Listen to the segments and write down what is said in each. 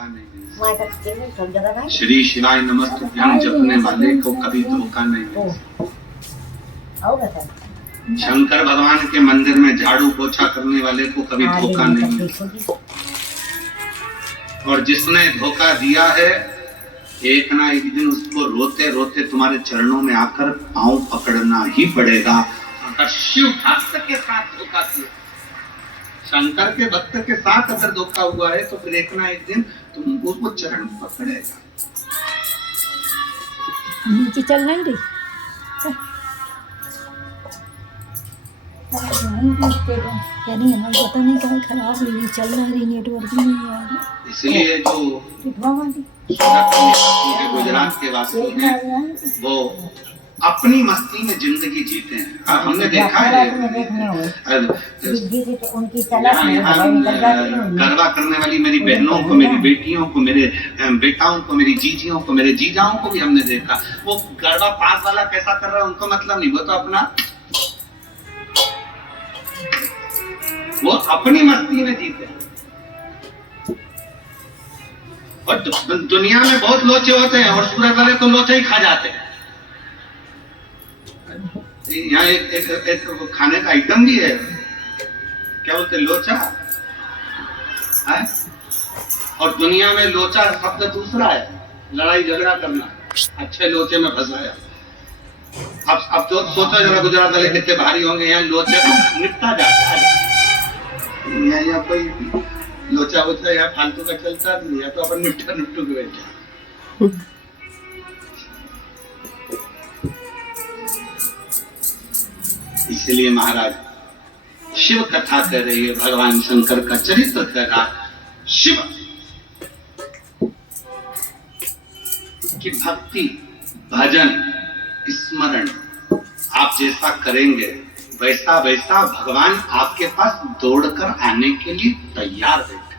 धोखा नहीं मिलता। श्री शिवाय नमस्तुभ्यं जपने वाले को कभी धोखा नहीं मिलता। शंकर भगवान के मंदिर में झाड़ू पोछा करने वाले को कभी धोखा नहीं मिलता। और जिसने धोखा दिया है, एक ना एक दिन उसको रोते रोते तुम्हारे चरणों में आकर पांव पकड़ना ही पड़ेगा। अगर शिव भक्त के साथ धोखा किया, शंकर के भक्त के साथ अगर धोखा हुआ है, तो फिर एक ना एक दिन तुम उसको चरण पकड़ेगा। नीचे चल नहीं रही, क्या नहीं है, पता नहीं क्या खराब हुई, चल रही नेटवर्क नहीं आ रहा। इसलिए जो गुजरात के वासी हैं, वो अपनी मस्ती में जिंदगी जीते हैं। हमने देखा है गरबा करने वाली मेरी बहनों को, मेरी बेटियों को, मेरे बेटाओं को, मेरी जीजियों को, मेरे जीजाओं को भी हमने देखा। वो गरबा पास वाला कैसा कर रहा है उनको मतलब नहीं, वो तो अपनी मस्ती में जीते हैं। और दुनिया में बहुत लोचे होते हैं, और सूरत वाले तो लोचे ही खा जाते हैं। यहाँ एक खाने का आइटम भी है, क्या बोलते हैं, लोचा है। और दुनिया में लोचा शब्द दूसरा है, लड़ाई झगड़ा करना। अच्छे लोचे में फंसाया। अब तो सोचो जरा, गुजरात वाले कितने भारी होंगे। यहाँ लोचे को निपटा जाता है। यहाँ कोई लोचा वोचा यहाँ फालतू का चलता नहीं है, तो अपन निपटू के बैठे। इसलिए महाराज शिव कथा कर रही है, भगवान शंकर का चरित्र कर रहा है। शिव की भक्ति, भजन, स्मरण आप जैसा करेंगे, वैसा वैसा भगवान आपके पास दौड़कर आने के लिए तैयार बैठा।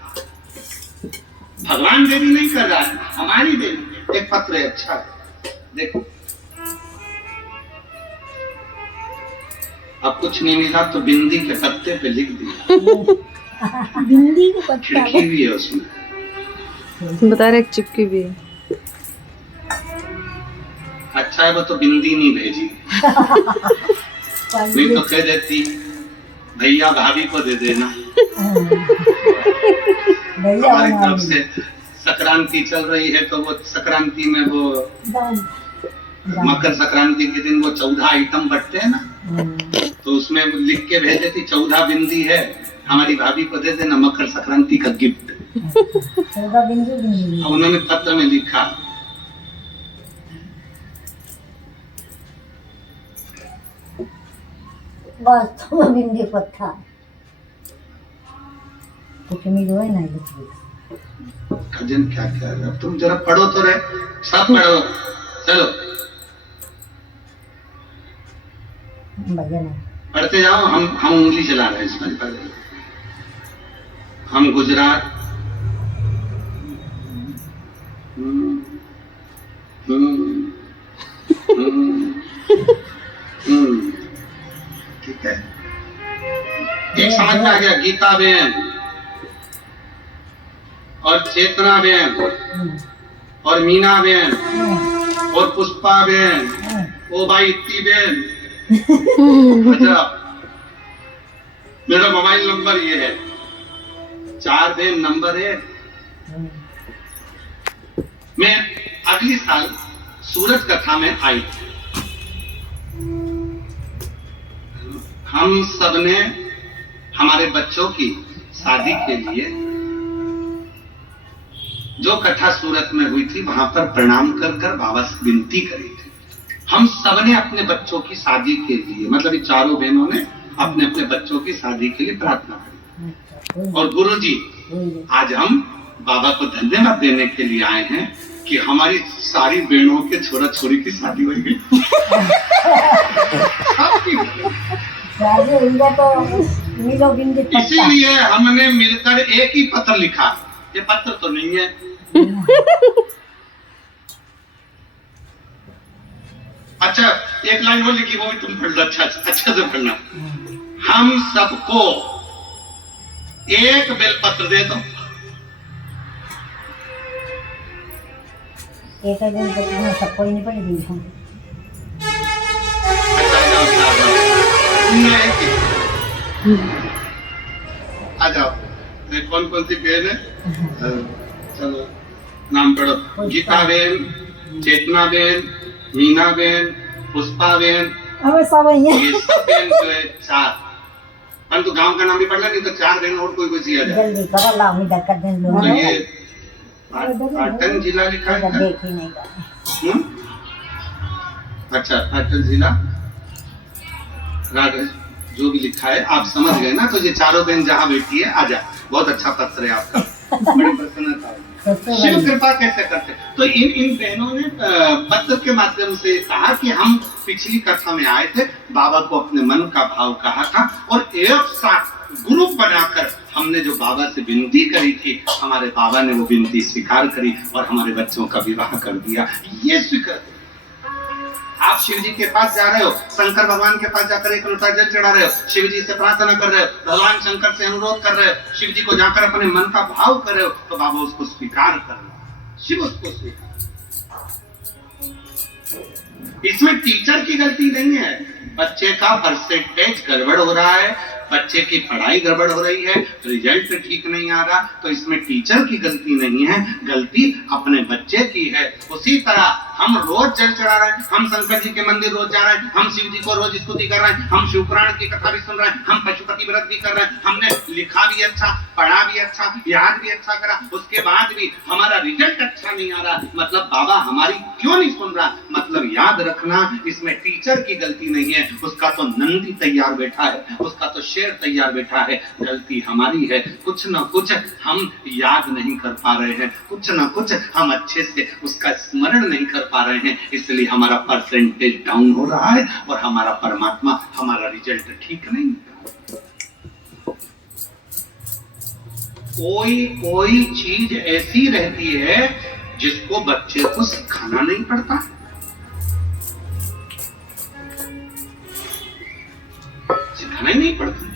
भगवान देवी नहीं कर रहा है, हमारी देवी। एक पत्र है, अच्छा है, देखो। अब कुछ नहीं मिला तो बिंदी के पत्ते पे लिख दिया। बिंदी के पत्ते, खिड़की भी है उसमें, बता रहे, चिपकी भी है। अच्छा है वो तो बिंदी नहीं भेजी, नहीं तो कह देती भैया भाभी को दे देना। हमारी तरफ से संक्रांति चल रही है, तो वो संक्रांति में वो मकर संक्रांति के दिन वो 14 आइटम बटते हैं ना, तो उसमें लिख के भेज देती 14 बिंदी है, हमारी भाभी को दे देना, मकर संक्रांति का गिफ्ट। उन्होंने पत्र में लिखा, बस बिंदी पत्ता कुछ मिलो है नहीं लिखी। खजन क्या क्या है, अब तुम जरा पढ़ो तो रहे, सब पढ़ो, चलो भजन पढ़ते जाओ। हम उंगली चला रहे हैं इसमें, पढ़े। हम गुजरात, ठीक है। एक समझ में आ गया, गीता बहन और चेतना बहन और मीना बहन और पुष्पा बहन, ओ भाई इतनी बहन। अच्छा, मेरा मोबाइल नंबर ये है, 4 बहन नंबर है। मैं अगली साल सूरज कथा में आई थी। हम सबने हमारे बच्चों की शादी के लिए जो कथा सूरत में हुई थी, वहां पर प्रणाम कर कर बाबा से विनती करी थी। हम सबने अपने बच्चों की शादी के लिए, मतलब ये चारों बहनों ने अपने अपने बच्चों की शादी के लिए प्रार्थना करी। और गुरुजी, आज हम बाबा को धन्यवाद देने के लिए आए हैं कि हमारी सारी बहनों के छोरा छोरी की शादी हो गई। इसीलिए हमने मिलकर एक ही पत्र लिखा। ये पत्र तो नहीं है, अच्छा एक लाइन वो लिखी, वो भी तुम पढ़ लो, अच्छा से पढ़ना। हम सबको एक बेलपत्र दे दो। एक दिन तो तुम्हें सबको ही नहीं पड़ी दी हम। आ जाओ। कौन कौन सी बहन है? चलो नाम पढ़ो। गीता बेन, चेतना बेन, मीना बेन, पुष्पा बेन, हमें सब ये ये सब बेन जो है 4। परंतु गांव का नाम भी पढ़ लो, नहीं तो 4 बेन और कोई कोई आ जाए। जल्दी करो, लाओ मी कर दें लो। तो ये पाटन जिला लिखा है। देख ही नहीं रहा। अच्छा, पाटन जिला राज जो भी लिखा है आप समझ गए ना। तो ये चारों बहन जहाँ बैठी है आ जा। बहुत अच्छा पत्र है आपका, बड़ी प्रसन्नता है। शिव कृपा कैसे करते? तो इन बहनों ने पत्र के माध्यम से कहा कि हम पिछली कथा में आए थे, बाबा को अपने मन का भाव कहा था और एक साथ ग्रुप बनाकर हमने जो बाबा से विनती करी थी, हमारे बाबा ने वो विनती स्वीकार करी और हमारे बच्चों का विवाह कर दिया। ये स्वीकार। आप शिव जी के पास जा रहे हो, शंकर भगवान के पास जाकर एक लोटा जल चढ़ा रहे हो, शिव जी से प्रार्थना कर रहे हो, भगवान शंकर से अनुरोध कर रहे हो, शिव जी को जाकर अपने मन का भाव कर रहे हो, तो बाबा उसको स्वीकार कर रहे हो, शिव उसको स्वीकार। इसमें टीचर की गलती नहीं है। बच्चे का परसेंटेज गड़बड़ हो रहा है, बच्चे की पढ़ाई गड़बड़ हो रही है, रिजल्ट ठीक नहीं आ रहा, तो इसमें टीचर की गलती नहीं है, गलती अपने बच्चे की है। उसी तरह हम रोज जल चढ़ा रहे हैं, हम शंकर जी के मंदिर रोज जा रहे हैं, हम शिव जी को रोज स्तुति कर रहे हैं, हम शिवपुराण की कथा भी सुन रहे हैं, हम पशुपति व्रत भी कर रहे हैं, हमने लिखा भी अच्छा, पढ़ा भी अच्छा, याद भी अच्छा करा, उसके बाद भी हमारा रिजल्ट अच्छा नहीं आ रहा, मतलब बाबा हमारी क्यों नहीं सुन रहा? मतलब याद रखना, इसमें टीचर की गलती नहीं है, उसका तो नंदी तैयार बैठा है, उसका तो शेर तैयार बैठा है, गलती हमारी है। कुछ न कुछ हम याद नहीं कर पा रहे हैं, कुछ न कुछ हम अच्छे से उसका स्मरण नहीं कर पा रहे हैं, इसलिए हमारा परसेंटेज डाउन हो रहा है और हमारा परमात्मा, हमारा रिजल्ट ठीक नहीं है। कोई चीज ऐसी रहती है जिसको बच्चे को सिखाना नहीं पड़ता। सिखाना ही नहीं पड़ता।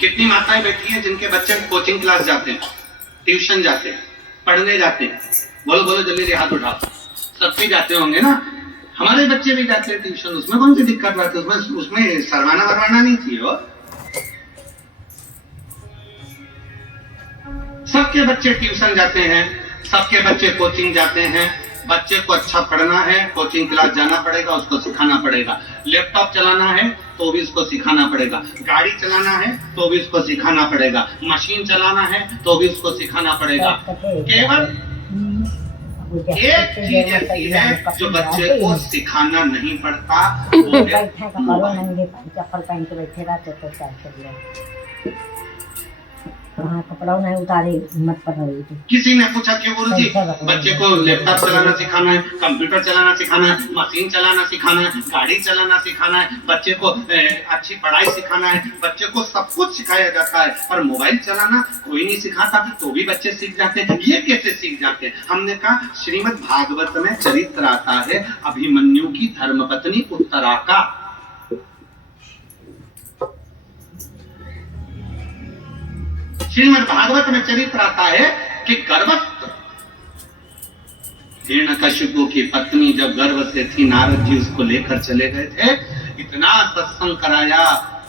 कितनी माताएं बैठी हैं जिनके बच्चे कोचिंग क्लास जाते हैं, ट्यूशन जाते हैं, पढ़ने जाते हैं? बोलो बोलो जल्दी से हाथ उठाओ। सब भी जाते होंगे ना, हमारे बच्चे भी जाते हैं ट्यूशन, उसमें कौन सी दिक्कत बात है? उसमें सरवाना वरवाना नहीं चाहिए हो। सबके बच्चे ट्यूशन जाते हैं, सबके बच्चे कोचिंग जाते हैं। बच्चे को अच्छा पढ़ना है, कोचिंग क्लास जाना पड़ेगा, उसको सिखाना पड़ेगा। लैपटॉप चलाना है तो भी उसको सिखाना पड़ेगा, गाड़ी चलाना है तो भी उसको सिखाना पड़ेगा, मशीन चलाना है तो भी उसको सिखाना पड़ेगा। केवल एक चीज ऐसी है जो बच्चे को सिखाना नहीं पड़ता, वो है चप्पल पहन के बैठे रहते तो क्या चलिए वहाँ कपड़ा नहीं उतारे, हिम्मत पर रही थी। किसी ने पूछा कि गुरुजी बच्चे को लैपटॉप चलाना सिखाना है, कंप्यूटर चलाना सिखाना है, मशीन चलाना सिखाना है, गाड़ी चलाना सिखाना है, बच्चे को अच्छी पढ़ाई सिखाना है, बच्चे को सब कुछ सिखाया जाता है, पर मोबाइल चलाना कोई नहीं सिखाता, तो भी बच्चे सीख जाते हैं। ये कैसे सीख जाते हैं? हमने कहा श्रीमद् भागवत में चरित्र आता है अभिमन्यु की धर्मपत्नी उत्तरा का। श्रीमद् भागवत में चरित्र आता है कि गर्भस्थ हिरण्यकशिपु की पत्नी जब गर्भ से थी, नारद जी उसको लेकर चले गए थे, इतना सत्संग कराया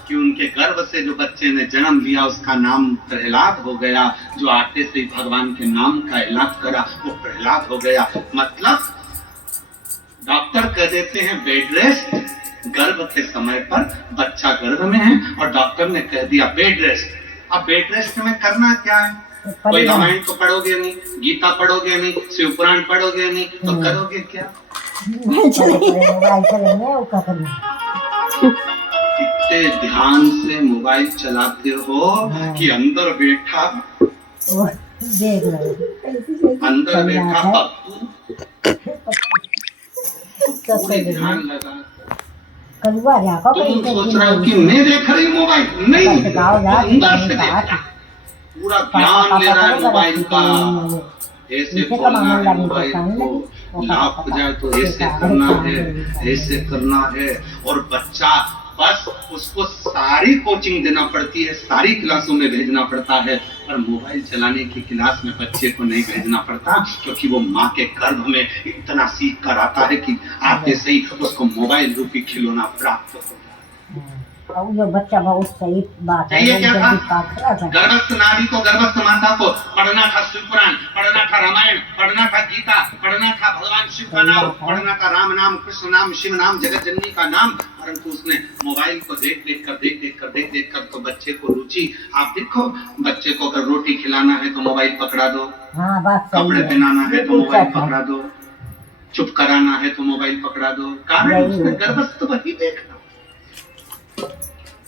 कि उनके गर्भ से जो बच्चे ने जन्म लिया उसका नाम प्रहलाद हो गया। जो आते से भगवान के नाम का ऐलान करा वो प्रहलाद हो गया। मतलब डॉक्टर कह देते हैं बेड रेस्ट, गर्भ के समय पर बच्चा गर्भ में है और डॉक्टर ने कह दिया बेड रेस्ट। अब बेड रेस्ट में करना क्या है? कोई रामायण तो पढ़ोगे नहीं, गीता पढ़ोगे नहीं, शिवपुराण पढ़ोगे नहीं, तो करोगे क्या? कितने ध्यान से मोबाइल चलाते हो कि अंदर बैठा पप्पू ध्यान लगा। तुम सोच रहे हो कि मैं देख रही मोबाइल, नहीं, अंदर से देख रहा, पूरा ध्यान ले रहा है मोबाइल का। ऐसे बोलना है मोबाइल को, लाभ हो जाए तो ऐसे करना है, ऐसे करना है। और बच्चा बस उसको सारी कोचिंग देना पड़ती है, सारी क्लासों में भेजना पड़ता है, पर मोबाइल चलाने की क्लास में बच्चे को नहीं भेजना पड़ता, क्योंकि वो माँ के गर्भ में इतना सीख कर आता है कि आते से ही उसको मोबाइल रूपी खिलौना प्राप्त होता है। और जो बच्चा बहुत सही बात है, ये क्या था? था गर्भस्थ नारी को, गर्भस्थ माता को पढ़ना था शिवपुराण, पढ़ना था रामायण, पढ़ना था गीता, पढ़ना था भगवान शिव का नाम, पढ़ना था राम नाम, कृष्ण नाम, शिव नाम, जगत जननी का नाम, परंतु उसने मोबाइल को देख देख कर तो बच्चे को रुचि। आप देखो, बच्चे को अगर रोटी खिलाना है तो मोबाइल पकड़ा दो, हाँ बात कपड़े पहनाना है तो मोबाइल पकड़ा दो, चुप कराना है तो मोबाइल पकड़ा दो। कारण उसने गर्भस्थ वही देखा।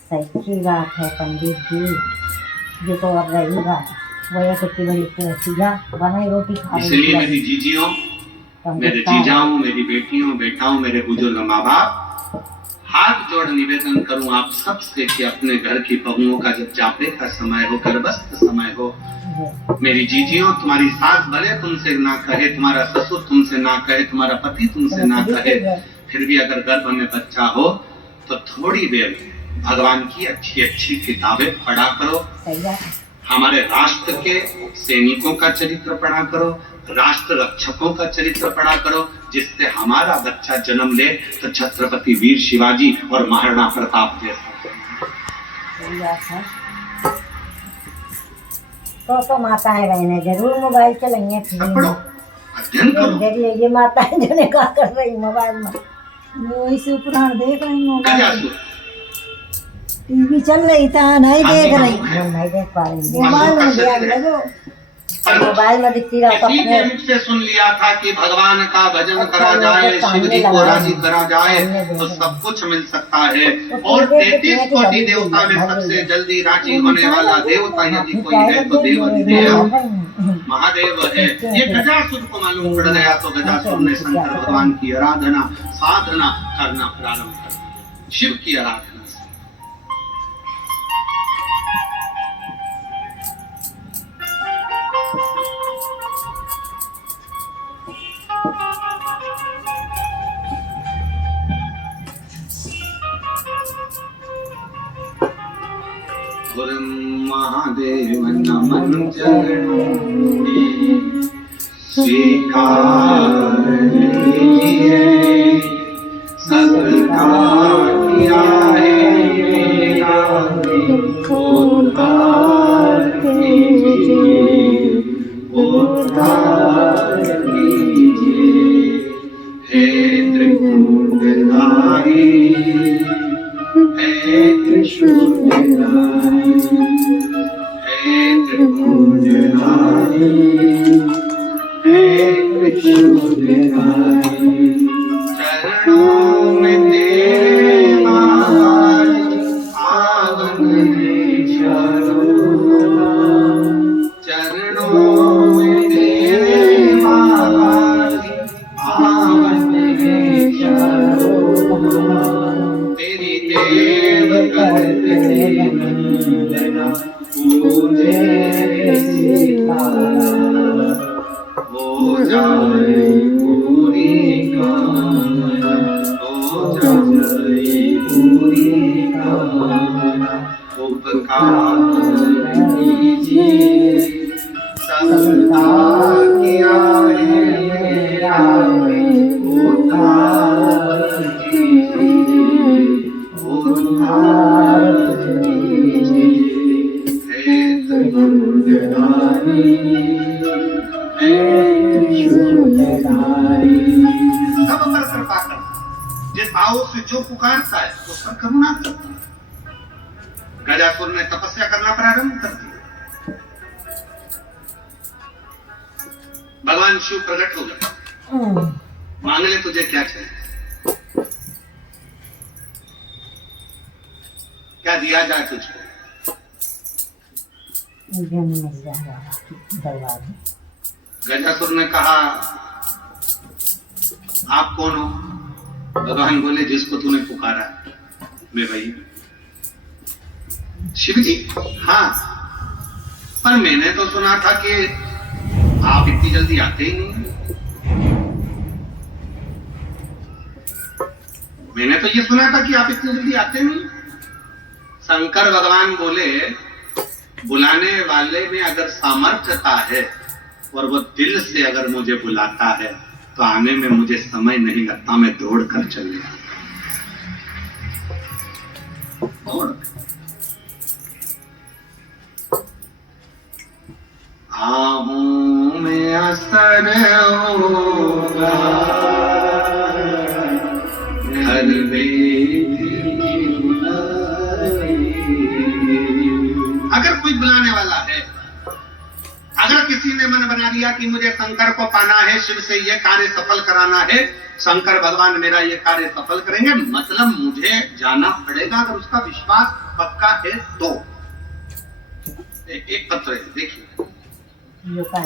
सच्ची बात है पंडित जी, जो तो अब रही बात वो कितनी बड़ी सीधा बनाई रोटी खा रही। इसलिए मेरी जीजियों, मेरे जीजाओं, मेरी बेटियों, बेटाओं, मेरे बुजुर्ग माँ बाप, हाथ जोड़ निवेदन करूं आप सबसे कि अपने घर की बहुओं का जब जापे का समय हो, गर्भस्थ समय हो, मेरी जीजियों, तुम्हारी सास भले तुमसे ना कहे, तुम्हारा ससुर तुमसे ना कहे, तुम्हारा पति तुमसे ना कहे, फिर भी अगर गर्भ में बच्चा हो तो थोड़ी देर भगवान की अच्छी अच्छी किताबें पढ़ा करो। हमारे राष्ट्र के सैनिकों का चरित्र पढ़ा करो, राष्ट्र रक्षकों का चरित्र पढ़ा करो, जिससे हमारा बच्चा जन्म ले तो छत्रपति वीर शिवाजी और महाराणा प्रताप जैसा। तो माताएं बहनें जरूर मोबाइल चलाएंगे, अध्ययन करो। ये माताएं जो ने क्या कर रही मोबाइल में, वही से पुराण देख रही हूँ, गजासुर टीवी चल रही था, नहीं देख रही, नहीं देख पा रही, मोबाइल में ध्यान लगो। मोबाइल में दिखती रहा किसी के मुख से सुन लिया था कि भगवान का भजन करा जाए, शिव जी को राजी करा जाए तो सब कुछ मिल सकता है। और 33 कोटि देवता में सबसे जल्दी राजी होने वाला देवता यदि कोई है तो देव महादेव है। ये गजासुर को मालूम पड़ गया तो गजासुर ने शंकर भगवान की आराधना साधना करना प्रारंभ कर दिया, शिव की आराधना। महादेव नमन चरणों में स्वीकार लीजिए, सबका किया है मेरा उद्धार कीजिए, उद्धार कीजिए। हे त्रिपुरधारी, हे त्रिशूलधारी, हे त्रिपुरधारी, हे त्रिशूलधारी, चरणों में तेरे महाराज आवन है चारों, चरणों में तेरे महाराज आवन है चारों। तेरी देव करते वंदना पूजे सितारा, हो जाए पूरी कामना, हो जाए पूरी कामना। उपकार कीजिए, सबका किया है मेरा उद्धार कीजिए, उद्धार कीजिए। हे त्रिपुरधारी, हे त्रिशूलधारी। सब पर कृपा कर, जिस भाव से जो पुकारता है उस पर करुणा करता है। गजासुर ने तपस्या करना प्रारंभ कर दिया, भगवान शिव प्रकट हो गए, मांग ले तुझे क्या चाहिए, क्या दिया जाए तुझको। गजासुर ने कहा आप कौन हो। भगवान बोले जिसको तूने पुकारा मैं वही। शिव जी हाँ, पर मैंने तो सुना था कि आप इतनी जल्दी आते ही नहीं। मैंने तो ये सुना था कि आप इतनी जल्दी आते नहीं। शंकर भगवान बोले बुलाने वाले में अगर सामर्थ्यता है और वो दिल से अगर मुझे बुलाता है तो आने में मुझे समय नहीं लगता, मैं दौड़ कर चले आता। आहूं में असर होगा हर अगर कोई बुलाने वाला है, अगर किसी ने मन बना दिया कि मुझे शंकर को पाना है, शिव से ये कार्य सफल कराना है, शंकर भगवान मेरा ये कार्य सफल करेंगे, मतलब मुझे जाना पड़ेगा। अगर उसका विश्वास पक्का है तो एक पत्र है, देखिए।